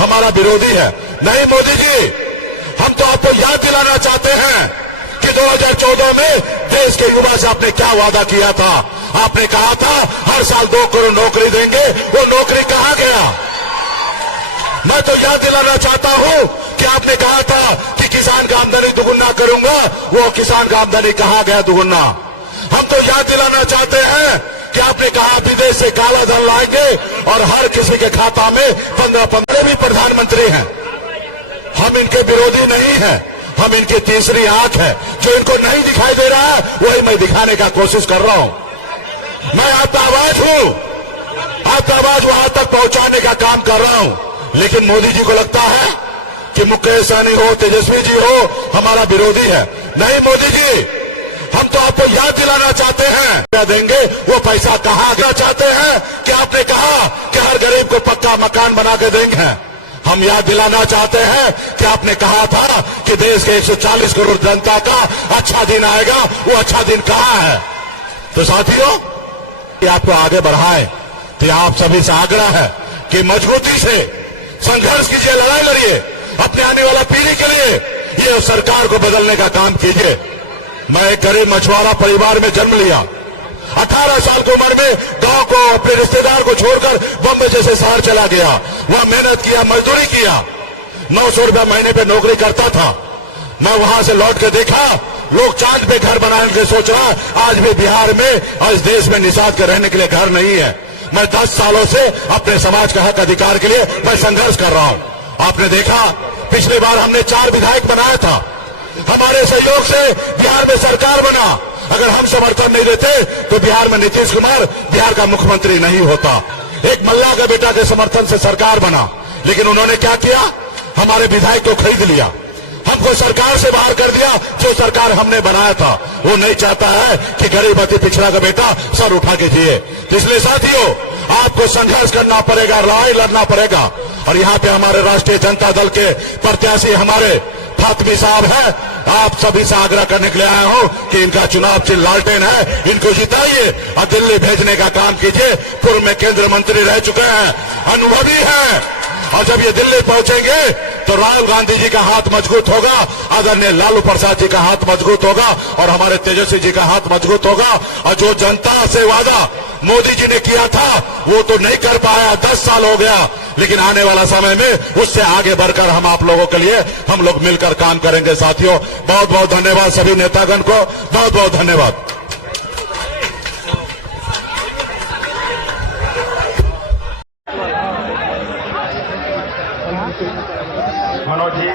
हमारा विरोधी है। नहीं मोदी जी, हम तो आपको याद दिलाना चाहते हैं कि 2014 में देश के युवा से आपने क्या वादा किया था। आपने कहा था हर साल 2 करोड़ नौकरी देंगे, वो नौकरी कहां गया? मैं तो याद दिलाना चाहता हूं कि आपने कहा था कि किसान का आमदनी दुगुना करूंगा, वो किसान का आमदनी कहां गया दुगुना? हम तो याद दिलाना चाहते हैं कि आपने कहा विदेश से काला धन लाएंगे और हर किसी के खाता में 15 भी प्रधानमंत्री हैं। हम इनके विरोधी नहीं हैं, हम इनकी तीसरी आंख है। जो इनको नहीं दिखाई दे रहा है वही मैं दिखाने का कोशिश कर रहा हूं। मैं आपका आवाज हूं, आपका आवाज वहां तक पहुंचाने का काम कर रहा हूं। लेकिन मोदी जी को लगता है कि मुकेश सहनी हो, तेजस्वी जी हो, हमारा विरोधी है। नहीं मोदी जी, हम तो आपको याद दिलाना चाहते हैं क्या देंगे, वो पैसा कहां गया? चाहते हैं कि आपने कहा कि हर गरीब को पक्का मकान बना के देंगे। हम याद दिलाना चाहते हैं कि आपने कहा था कि देश के 140 करोड़ जनता का अच्छा दिन आएगा, वो अच्छा दिन कहां है? तो साथियों, कि आपको आगे बढ़ाए तो आप सभी से आग्रह है कि मजबूती से संघर्ष कीजिए, लड़ाई लड़िए अपने आने वाला पीढ़ी के लिए। ये सरकार को बदलने का काम कीजिए। मैं एक गरीब मछुआरा परिवार में जन्म लिया। 18 साल की उम्र में गांव को, अपने रिश्तेदार को छोड़कर बम्बई जैसे शहर चला गया। वहां मेहनत किया, मजदूरी किया, 900 रुपया महीने पे नौकरी करता था। मैं वहां से लौट के देखा लोग चांद पे घर बनाने के सोच रहा। आज भी बिहार में और इस देश में निषाद के रहने के लिए घर नहीं है। मैं 10 सालों से अपने समाज का हक अधिकार के लिए मैं संघर्ष कर रहा हूं। आपने देखा पिछली बार हमने 4 विधायक बनाया था। हमारे सहयोग से बिहार में सरकार बना। अगर हम समर्थन नहीं देते तो बिहार में नीतीश कुमार बिहार का मुख्यमंत्री नहीं होता। एक मल्ला का बेटा के समर्थन से सरकार बना, लेकिन उन्होंने क्या किया? हमारे विधायक को खरीद लिया, हमको सरकार से बाहर कर दिया। जो सरकार हमने बनाया था वो नहीं चाहता है कि गरीब अति पिछड़ा का बेटा सर उठा के जिए। तो इसलिए साथियों, आपको संघर्ष करना पड़ेगा, लड़ाई लड़ना पड़ेगा। और यहाँ पे हमारे राष्ट्रीय जनता दल के प्रत्याशी हमारे फातमी साहब है। आप सभी से आग्रह करने के लिए आया हूं कि इनका चुनाव चिन्ह लालटेन है, इनको जिताइए और दिल्ली भेजने का काम कीजिए। पूर्व में केंद्रीय मंत्री रह चुके हैं, अनुभवी हैं। और जब ये दिल्ली पहुंचेंगे तो राहुल गांधी जी का हाथ मजबूत होगा, आदरणीय लालू प्रसाद जी का हाथ मजबूत होगा और हमारे तेजस्वी जी का हाथ मजबूत होगा। और जो जनता से वादा मोदी जी ने किया था वो तो नहीं कर पाया, 10 साल हो गया। लेकिन आने वाला समय में उससे आगे बढ़कर हम आप लोगों के लिए हम लोग मिलकर काम करेंगे। साथियों, बहुत बहुत धन्यवाद सभी नेतागण को, बहुत बहुत धन्यवाद। मनोज जी